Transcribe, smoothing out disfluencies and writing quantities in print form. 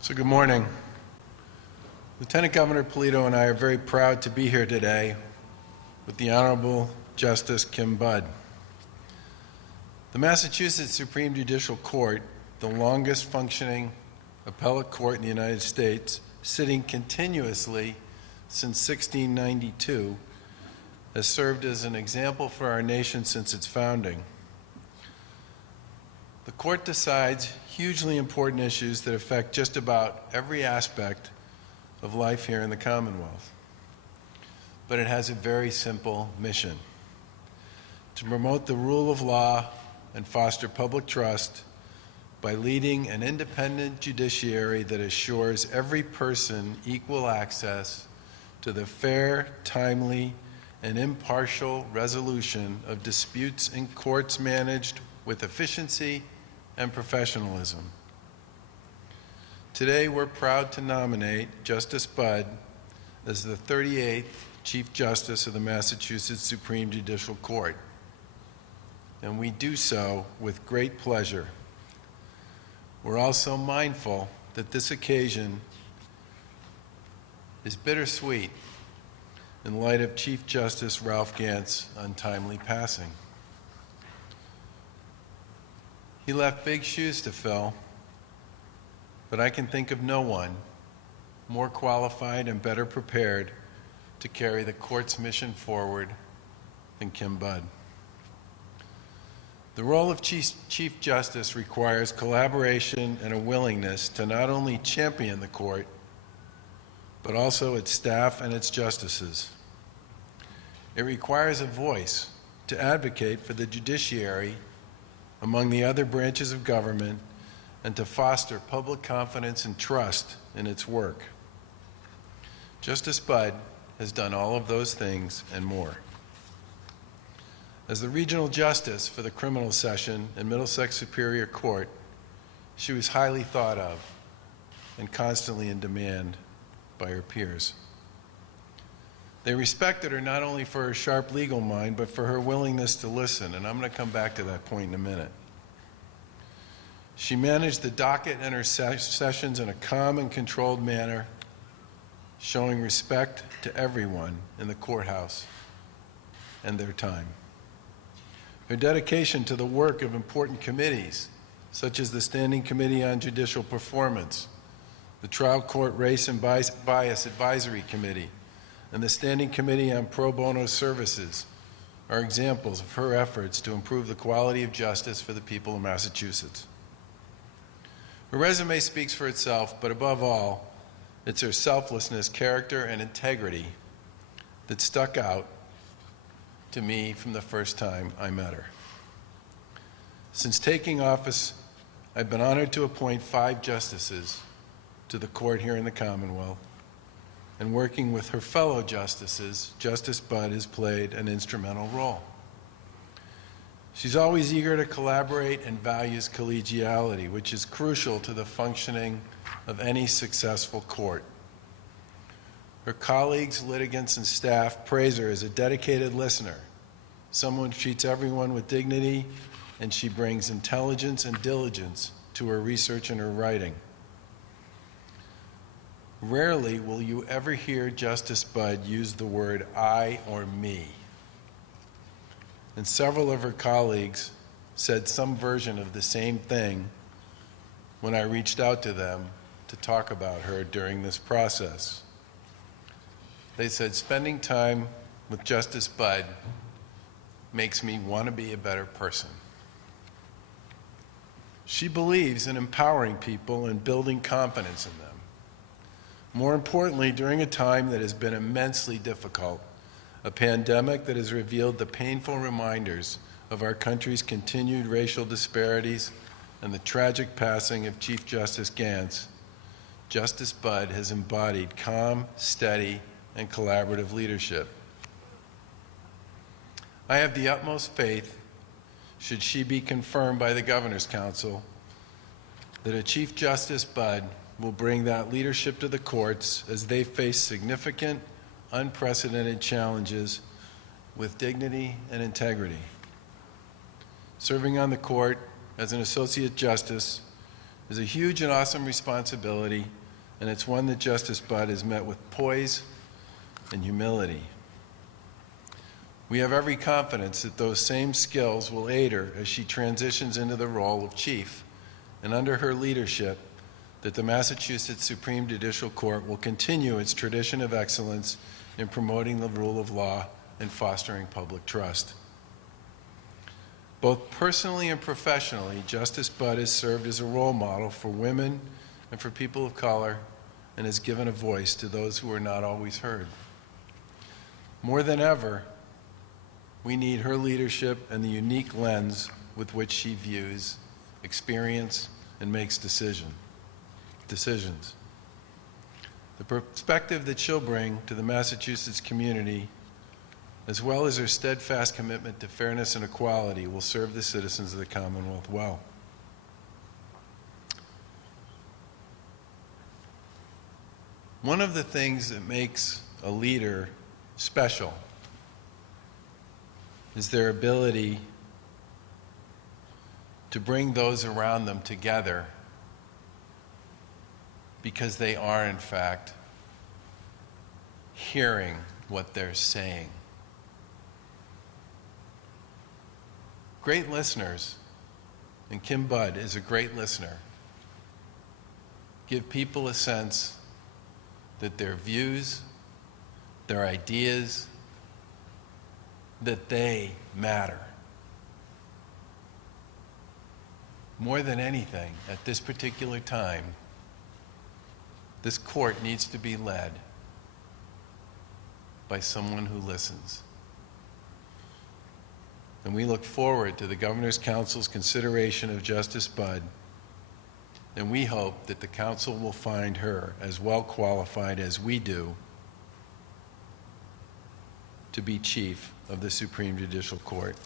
So good morning. Lieutenant Governor Polito and I are very proud to be here today with the Honorable Justice Kim Budd. The Massachusetts Supreme Judicial Court, the longest functioning appellate court in the United States, sitting continuously since 1692, has served as an example for our nation since its founding. The court decides hugely important issues that affect just about every aspect of life here in the Commonwealth. But it has a very simple mission: to promote the rule of law and foster public trust by leading an independent judiciary that assures every person equal access to the fair, timely, and impartial resolution of disputes in courts managed with efficiency and professionalism. Today, we're proud to nominate Justice Budd as the 38th Chief Justice of the Massachusetts Supreme Judicial Court, and we do so with great pleasure. We're also mindful that this occasion is bittersweet in light of Chief Justice Ralph Gantt's untimely passing. He left big shoes to fill, but I can think of no one more qualified and better prepared to carry the court's mission forward than Kim Budd. The role of Chief Justice requires collaboration and a willingness to not only champion the court, but also its staff and its justices. It requires a voice to advocate for the judiciary among the other branches of government and to foster public confidence and trust in its work. Justice Budd has done all of those things and more. As the regional justice for the criminal session in Middlesex Superior Court, she was highly thought of and constantly in demand by her peers. They respected her not only for her sharp legal mind, but for her willingness to listen, and I'm going to come back to that point in a minute. She managed the docket and her sessions in a calm and controlled manner, showing respect to everyone in the courthouse and their time. Her dedication to the work of important committees, such as the Standing Committee on Judicial Performance, the Trial Court Race and Bias Advisory Committee, and the Standing Committee on Pro Bono Services, are examples of her efforts to improve the quality of justice for the people of Massachusetts. Her resume speaks for itself, but above all, it's her selflessness, character, and integrity that stuck out to me from the first time I met her. Since taking office, I've been honored to appoint 5 justices to the court here in the Commonwealth, and working with her fellow justices, Justice Budd has played an instrumental role. She's always eager to collaborate and values collegiality, which is crucial to the functioning of any successful court. Her colleagues, litigants, and staff praise her as a dedicated listener, someone who treats everyone with dignity, and she brings intelligence and diligence to her research and her writing. Rarely will you ever hear Justice Budd use the word I or me. And several of her colleagues said some version of the same thing when I reached out to them to talk about her during this process. They said, spending time with Justice Budd makes me want to be a better person. She believes in empowering people and building confidence in them. More importantly, during a time that has been immensely difficult, a pandemic that has revealed the painful reminders of our country's continued racial disparities and the tragic passing of Chief Justice Gantt, Justice Budd has embodied calm, steady, and collaborative leadership. I have the utmost faith, should she be confirmed by the Governor's Council, that a Chief Justice Budd will bring that leadership to the courts as they face significant, unprecedented challenges with dignity and integrity. Serving on the court as an Associate Justice, is a huge and awesome responsibility, and it's one that Justice Budd has met with poise and humility. We have every confidence that those same skills will aid her as she transitions into the role of chief, and under her leadership, that the Massachusetts Supreme Judicial Court will continue its tradition of excellence in promoting the rule of law and fostering public trust. Both personally and professionally, Justice Budd has served as a role model for women and for people of color, and has given a voice to those who are not always heard. More than ever, we need her leadership and the unique lens with which she views experience and makes decisions. The perspective that she'll bring to the Massachusetts community, as well as her steadfast commitment to fairness and equality, will serve the citizens of the Commonwealth well. One of the things that makes a leader special is their ability to bring those around them together because they are, in fact, hearing what they're saying. Great listeners, and Kim Budd is a great listener, give people a sense that their views, their ideas, that they matter. More than anything, at this particular time, this court needs to be led by someone who listens. And we look forward to the Governor's Council's consideration of Justice Budd, and we hope that the Council will find her as well qualified as we do to be Chief of the Supreme Judicial Court.